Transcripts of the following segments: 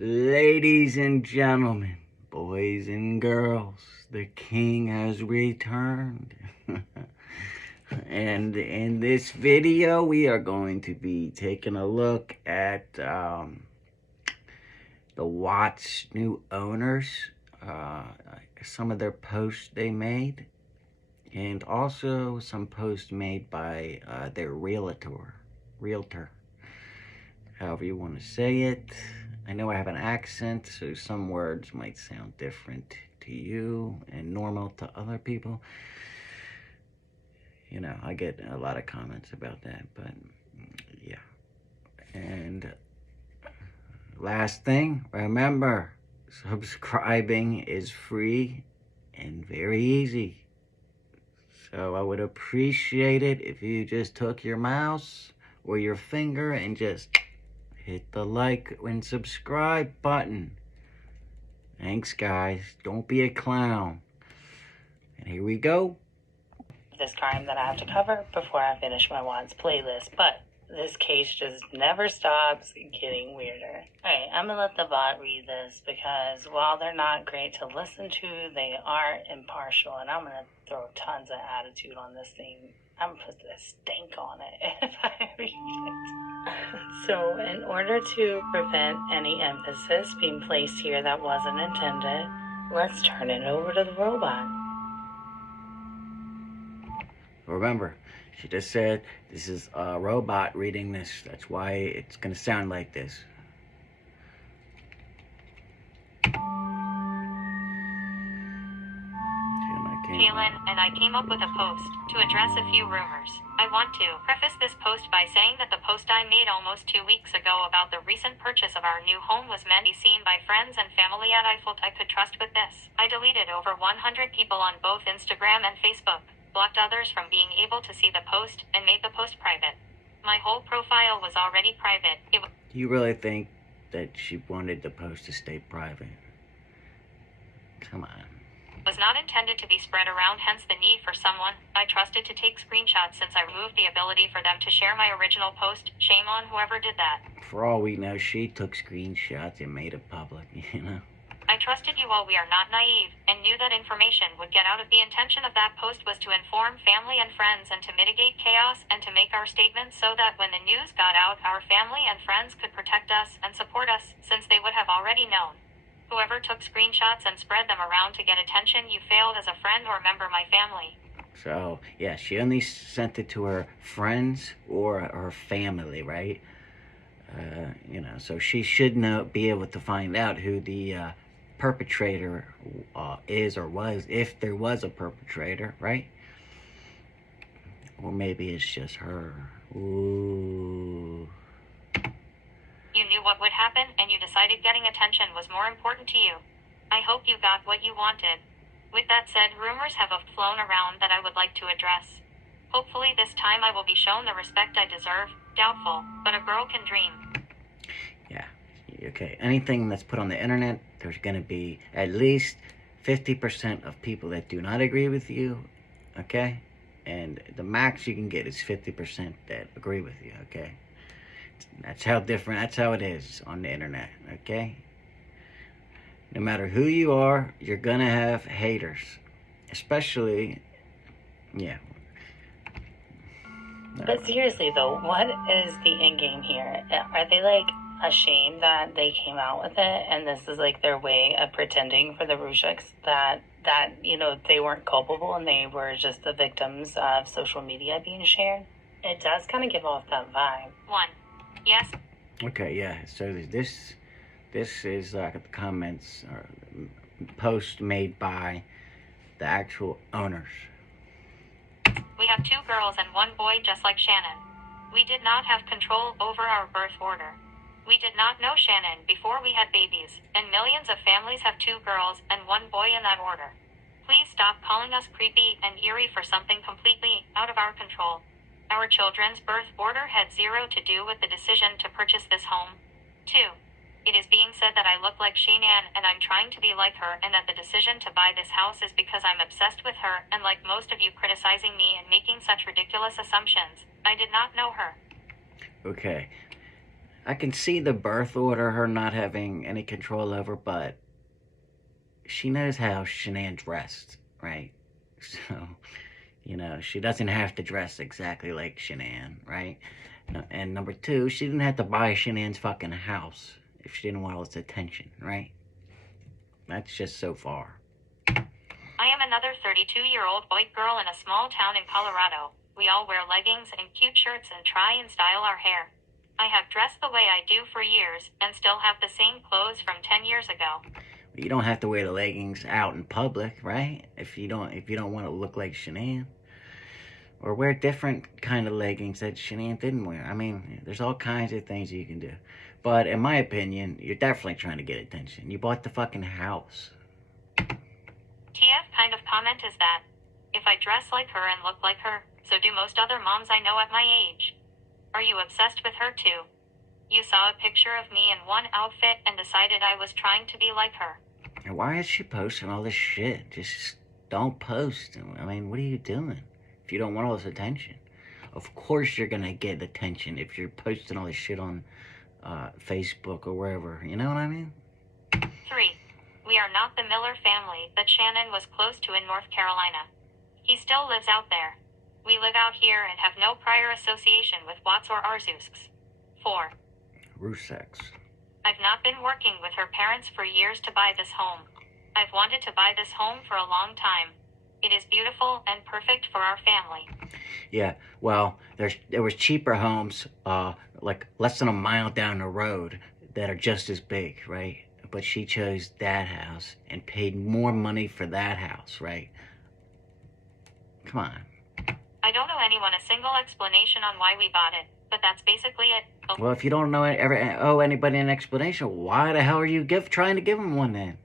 Ladies and gentlemen, boys and girls, the king has returned. And in this video, we are going to be taking a look at the Watts new owners, some of their posts they made, and also some posts made by their realtor, however you want to say it. I know I have an accent, so some words might sound different to you and normal to other people. You know, I get a lot of comments about that, but yeah. And last thing, remember, subscribing is free and very easy. So I would appreciate it if you just took your mouse or your finger and just hit the like and subscribe button. Thanks, guys. Don't be a clown. And here we go. This crime that I have to cover before I finish my Watts playlist, but this case just never stops getting weirder. Alright, I'm gonna let the bot read this because while they're not great to listen to, they are impartial, and I'm gonna throw tons of attitude on this thing. I'm gonna put the stank on it if I read it. So, in order to prevent any emphasis being placed here that wasn't intended, let's turn it over to the robot. Remember, she just said this is a robot reading this. That's why it's gonna sound like this. Kaylin and I came up with a post to address a few rumors. I want to preface this post by saying that the post I made almost 2 weeks ago about the recent purchase of our new home was meant to be seen by friends and family, and I felt I could trust with this. I deleted over 100 people on both Instagram and Facebook, blocked others from being able to see the post, and made the post private. My whole profile was already private. Do you really think that she wanted the post to stay private? Come on. Was not intended to be spread around, hence the need for someone I trusted to take screenshots since I removed the ability for them to share my original post. Shame on whoever did that. For all we know, she took screenshots and made it public, you know? I trusted you all. We are not naive, and knew that information would get out. Of the intention of that post was to inform family and friends and to mitigate chaos and to make our statements so that when the news got out, our family and friends could protect us and support us, since they would have already known. Whoever took screenshots and spread them around to get attention, you failed as a friend or member of my family. So, yeah, she only sent it to her friends or her family, right? You know, so she should be able to find out who the perpetrator is or was, if there was a perpetrator, right? Or maybe it's just her. Ooh. You knew what would happen, and you decided getting attention was more important to you. I hope you got what you wanted. With that said, rumors have flown around that I would like to address. Hopefully this time I will be shown the respect I deserve. Doubtful, but a girl can dream. Yeah, okay. Anything that's put on the internet, there's going to be at least 50% of people that do not agree with you, okay? And the max you can get is 50% that agree with you, okay? That's how it is on the internet, okay? No matter who you are, you're gonna have haters. Especially, yeah. But seriously though, what is the end game here? Are they like ashamed that they came out with it and this is like their way of pretending for the Rushiks that you know, they weren't culpable and they were just the victims of social media being shared? It does kind of give off that vibe. 1. Yes. Okay, yeah. So this is the comments or post made by the actual owners. We have 2 girls and 1 boy, just like Shannan. We did not have control over our birth order. We did not know Shannan before we had babies, and millions of families have 2 girls and 1 boy in that order. Please stop calling us creepy and eerie for something completely out of our control. Our children's birth order had 0 to do with the decision to purchase this home. 2. It is being said that I look like Shannan and I'm trying to be like her, and that the decision to buy this house is because I'm obsessed with her, and like most of you criticizing me and making such ridiculous assumptions. I did not know her. Okay. I can see the birth order, her not having any control over, but she knows how Shanann dressed, right? So, she doesn't have to dress exactly like Shanann, right? And number two, she didn't have to buy Shanann's fucking house if she didn't want all this attention, right? That's just so far. I am another 32-year-old white girl in a small town in Colorado. We all wear leggings and cute shirts and try and style our hair. I have dressed the way I do for years and still have the same clothes from 10 years ago. You don't have to wear the leggings out in public, right? If you don't want to look like Shanann. Or wear different kind of leggings that Shanann didn't wear. I mean, there's all kinds of things you can do. But in my opinion, you're definitely trying to get attention. You bought the fucking house. TF kind of comment is that? If I dress like her and look like her, so do most other moms I know at my age. Are you obsessed with her too? You saw a picture of me in one outfit and decided I was trying to be like her. And why is she posting all this shit? Just don't post. I mean, what are you doing if you don't want all this attention? Of course you're gonna get attention if you're posting all this shit on Facebook or wherever. You know what I mean? 3. We are not the Miller family that Shannan was close to in North Carolina. He still lives out there. We live out here and have no prior association with Watts or Arzusks. 4. Russex. I've not been working with her parents for years to buy this home. I've wanted to buy this home for a long time. It is beautiful and perfect for our family. Yeah, well, there was cheaper homes, like less than a mile down the road that are just as big, right? But she chose that house and paid more money for that house, right? Come on. I don't owe anyone a single explanation on why we bought it, but that's basically it. Well, if you don't ever owe anybody an explanation, why the hell are you trying to give them one then?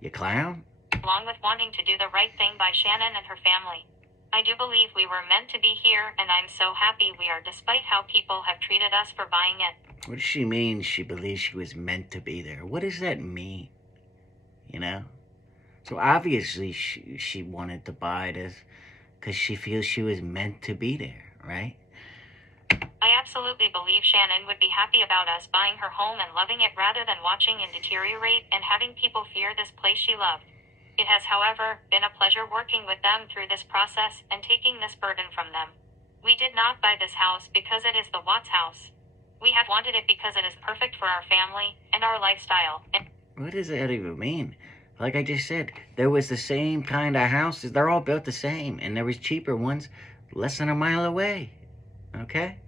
You clown? Along with wanting to do the right thing by Shannan and her family. I do believe we were meant to be here, and I'm so happy we are despite how people have treated us for buying it. What does she mean she believes she was meant to be there? What does that mean? So obviously she wanted to buy this because she feels she was meant to be there, right? I absolutely believe Shannan would be happy about us buying her home and loving it rather than watching it deteriorate and having people fear this place she loved. It has, however, been a pleasure working with them through this process and taking this burden from them. We did not buy this house because it is the Watts house. We have wanted it because it is perfect for our family and our lifestyle. What does that even mean? Like I just said, there was the same kind of houses. They're all built the same, and there was cheaper ones less than a mile away. Okay?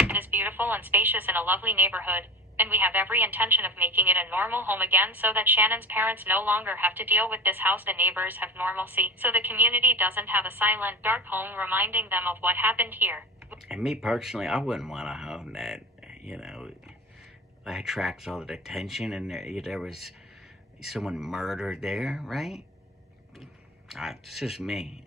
It is beautiful and spacious in a lovely neighborhood, and we have every intention of making it a normal home again so that Shannan's parents no longer have to deal with this house. The neighbors have normalcy, so the community doesn't have a silent, dark home reminding them of what happened here. And me personally, I wouldn't want a home that, attracts all the attention and there was someone murdered there, right? It's just me.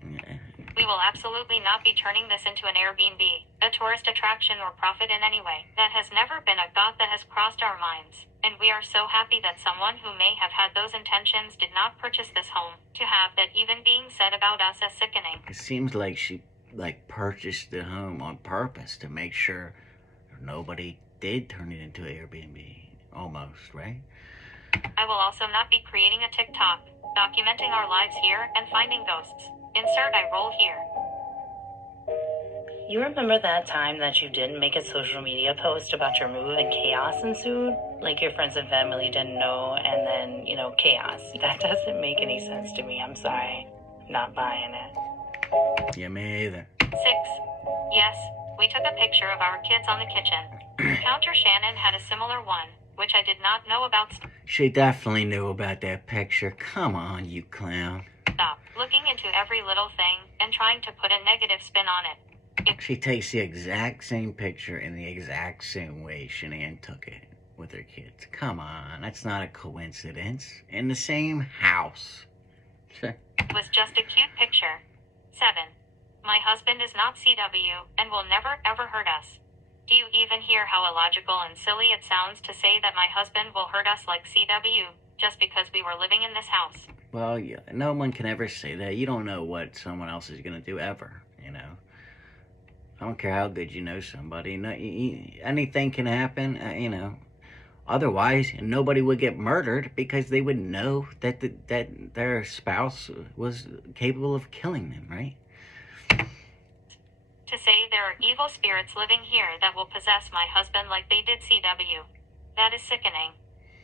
We will absolutely not be turning this into an Airbnb, a tourist attraction, or profit in any way. That has never been a thought that has crossed our minds, and we are so happy that someone who may have had those intentions did not purchase this home. To have that even being said about us as sickening. It seems like she purchased the home on purpose to make sure nobody did turn it into Airbnb, almost, right? I will also not be creating a TikTok, documenting our lives here and finding ghosts. Insert eye roll here. You remember that time that you didn't make a social media post about your move and chaos ensued? Like your friends and family didn't know, and then, chaos. That doesn't make any sense to me. I'm sorry. Not buying it. Yeah, me either. 6. Yes, we took a picture of our kids on the kitchen. Counter Shannan had a similar one, which I did not know about. She definitely knew about that picture. Come on, you clown. Stop looking into every little thing and trying to put a negative spin on it. She takes the exact same picture in the exact same way Shanann took it with her kids. Come on, that's not a coincidence. In the same house. It was just a cute picture. 7. My husband is not CW and will never ever hurt us. Do you even hear how illogical and silly it sounds to say that my husband will hurt us like CW just because we were living in this house? Well, yeah, no one can ever say that. You don't know what someone else is going to do ever, I don't care how good you know somebody. No, anything can happen. Otherwise, nobody would get murdered because they would know that their spouse was capable of killing them, right? To say there are evil spirits living here that will possess my husband like they did CW. That is sickening.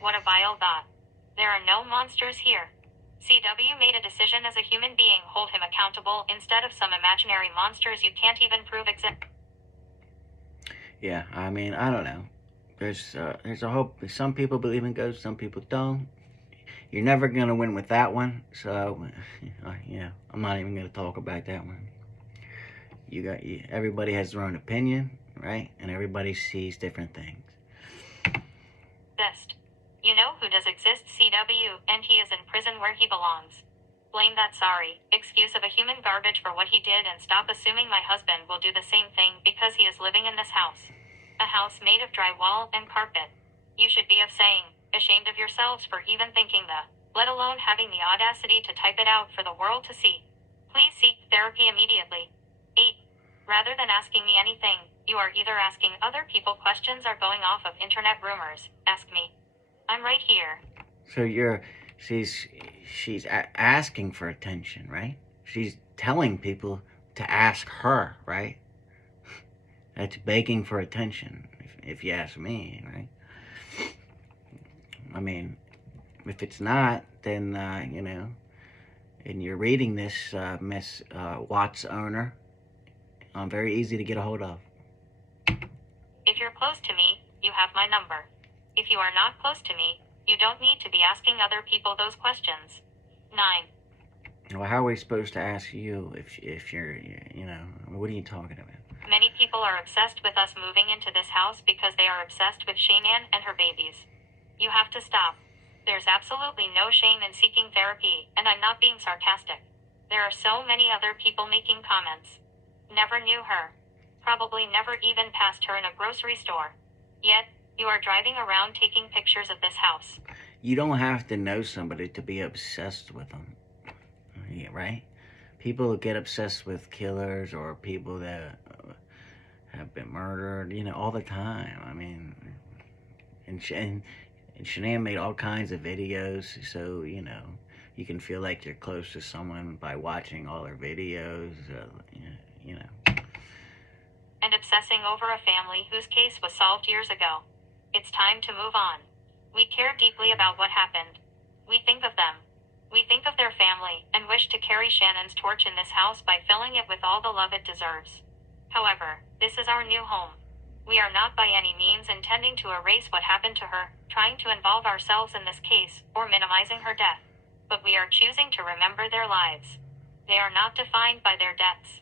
What a vile thought. There are no monsters here. CW made a decision as a human being, hold him accountable instead of some imaginary monsters you can't even prove exist. Yeah, I mean, I don't know. There's a hope. Some people believe in ghosts, some people don't. You're never gonna win with that one. So, yeah, I'm not even gonna talk about that one. Everybody has their own opinion, right? And everybody sees different things. You know who does exist, CW, and he is in prison where he belongs. Blame that sorry excuse of a human garbage for what he did and stop assuming my husband will do the same thing because he is living in this house. A house made of drywall and carpet. You should be ashamed of yourselves for even thinking that, let alone having the audacity to type it out for the world to see. Please seek therapy immediately. 8. Rather than asking me anything, you are either asking other people questions or going off of internet rumors. Ask me. I'm right here. So she's asking for attention, right? She's telling people to ask her, right? That's begging for attention, if you ask me, right? I mean, if it's not, then and you're reading this, Miss Watts owner, very easy to get a hold of. If you're close to me, you have my number. If you are not close to me, you don't need to be asking other people those questions. 9. Well, how are we supposed to ask you if you're, what are you talking about? Many people are obsessed with us moving into this house because they are obsessed with Shannan and her babies. You have to stop. There's absolutely no shame in seeking therapy, and I'm not being sarcastic. There are so many other people making comments. Never knew her. Probably never even passed her in a grocery store. Yet, you are driving around taking pictures of this house. You don't have to know somebody to be obsessed with them. Yeah, right? People who get obsessed with killers or people that have been murdered, all the time. I mean, and Shanann made all kinds of videos, so, you can feel like you're close to someone by watching all her videos, And obsessing over a family whose case was solved years ago. It's time to move on. We care deeply about what happened. We think of them. We think of their family and wish to carry Shannan's torch in this house by filling it with all the love it deserves. However, this is our new home. We are not by any means intending to erase what happened to her, trying to involve ourselves in this case, or minimizing her death. But we are choosing to remember their lives. They are not defined by their deaths.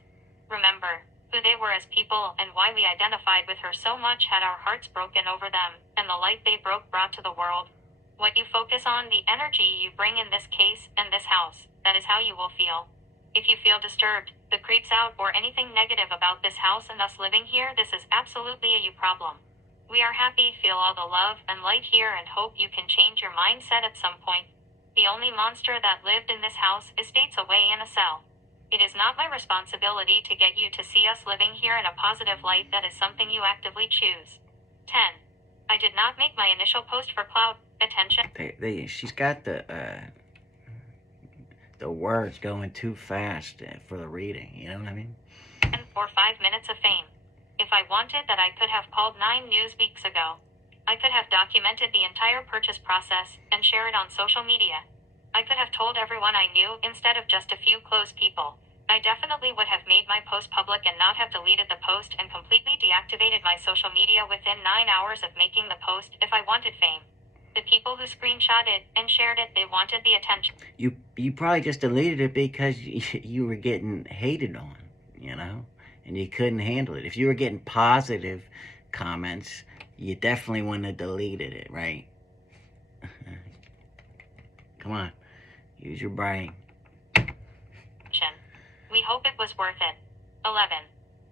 Remember who they were as people and why we identified with her so much, had our hearts broken over them, and the light they brought to the world. What you focus on, the energy you bring in this case and this house, that is how you will feel. If you feel disturbed, the creeps out, or anything negative about this house and us living here, this is absolutely a you problem. We are happy, feel all the love and light here, and hope you can change your mindset at some point. The only monster that lived in this house is states away in a cell. It is not my responsibility to get you to see us living here in a positive light. That is something you actively choose. 10. I did not make my initial post for clout, attention. She's got the words going too fast for the reading, you know what I mean? For 5 minutes of fame. If I wanted that, I could have called 9 News weeks ago. I could have documented the entire purchase process and share it on social media. I could have told everyone I knew instead of just a few close people. I definitely would have made my post public and not have deleted the post and completely deactivated my social media within 9 hours of making the post if I wanted fame. The people who screenshot it and shared it, they wanted the attention. You probably just deleted it because you were getting hated on, and you couldn't handle it. If you were getting positive comments, you definitely wouldn't have deleted it, right? Come on, use your brain. We hope it was worth it. 11.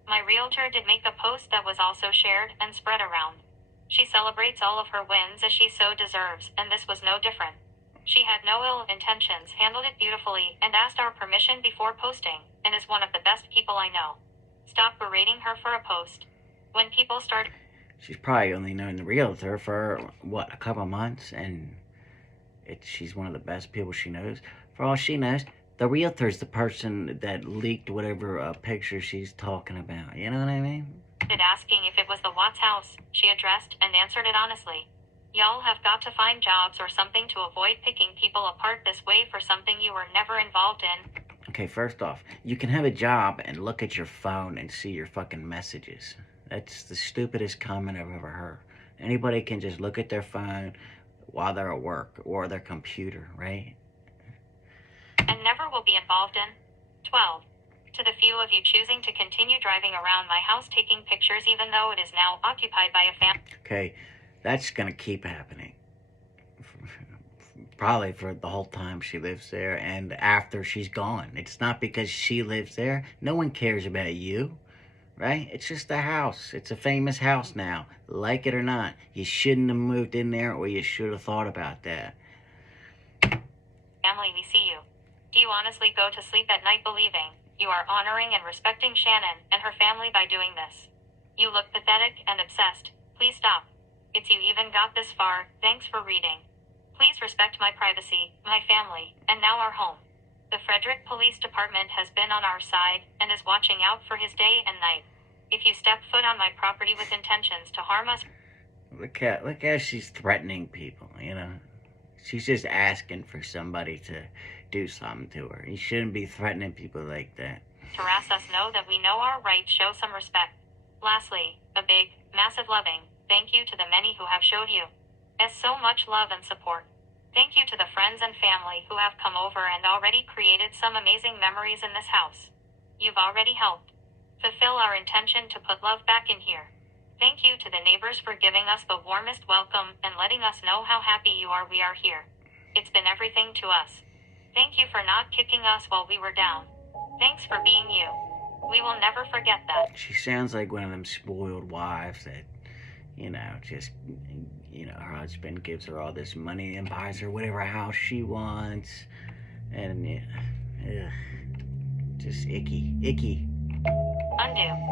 My realtor did make a post that was also shared and spread around. She celebrates all of her wins as she so deserves, and this was no different. She had no ill intentions, handled it beautifully, and asked our permission before posting, and is one of the best people I know. Stop berating her for a post. When people start... She's probably only known the realtor for, what, a couple months, and she's one of the best people she knows. For all she knows, the realtor's the person that leaked whatever picture she's talking about. You know what I mean? asking if it was the Watts house, she addressed and answered it honestly. Y'all have got to find jobs or something to avoid picking people apart this way for something you were never involved in. Okay, first off, you can have a job and look at your phone and see your fucking messages. That's the stupidest comment I've ever heard. Anybody can just look at their phone while they're at work or their computer, right? And never will be involved in. 12. To the few of you choosing to continue driving around my house taking pictures even though it is now occupied by a family. Okay, that's gonna keep happening. Probably for the whole time she lives there and after she's gone. It's not because she lives there. No one cares about you, right? It's just a house. It's a famous house now. Like it or not, you shouldn't have moved in there, or you should have thought about that. Family, we see you. Do you honestly go to sleep at night believing you are honoring and respecting Shannan and her family by doing this? You look pathetic and obsessed. Please stop. It's you even got this far. Thanks for reading. Please respect my privacy, my family, and now our home. The Frederick Police Department has been on our side and is watching out for his day and night. If you step foot on my property with intentions to harm us... Look how she's threatening people, you know? She's just asking for somebody to do something to her. You shouldn't be threatening people like that. Harass us, know that we know our rights, show some respect. Lastly, a big, massive loving thank you to the many who have showed you as so much love and support. Thank you to the friends and family who have come over and already created some amazing memories in this house. You've already helped fulfill our intention to put love back in here. Thank you to the neighbors for giving us the warmest welcome and letting us know how happy you are we are here. It's been everything to us. Thank you for not kicking us while we were down. Thanks for being you. We will never forget that. She sounds like one of them spoiled wives that, you know, just, you know, her husband gives her all this money and buys her whatever house she wants. And, yeah, just icky. Undo.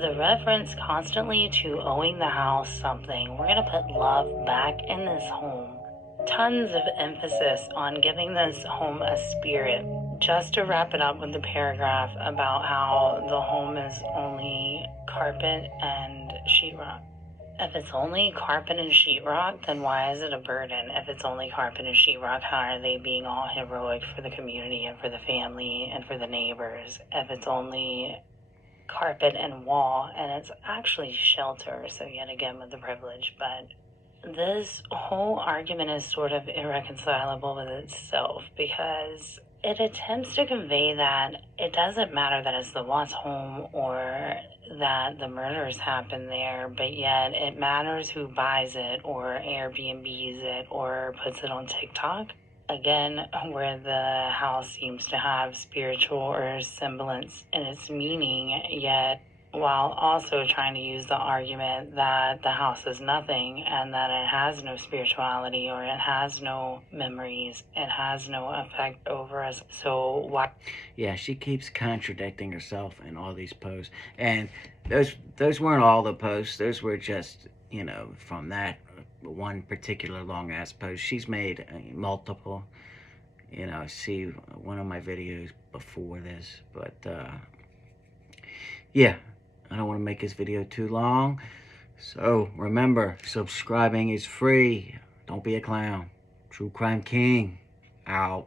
The reference constantly to owing the house something. We're going to put love back in this home. Tons of emphasis on giving this home a spirit. Just to wrap it up with the paragraph about how the home is only carpet and sheetrock. If it's only carpet and sheetrock, then why is it a burden? If it's only carpet and sheetrock, how are they being all heroic for the community and for the family and for the neighbors? If it's only carpet and wall, and it's actually shelter, so yet again with the privilege, but this whole argument is sort of irreconcilable with itself because it attempts to convey that it doesn't matter that it's the Watts home or that the murders happened there, but yet it matters who buys it or Airbnbs it or puts it on TikTok. Again, where the house seems to have spiritual or semblance in its meaning, yet while also trying to use the argument that the house is nothing and that it has no spirituality or it has no memories, it has no effect over us. So why? Yeah, she keeps contradicting herself in all these posts. And those weren't all the posts. Those were just, you know, from that one particular long-ass post. She's made multiple. You know, see one of my videos before this. But, yeah. I don't want to make this video too long. So, remember, subscribing is free. Don't be a clown. True Crime King. Out.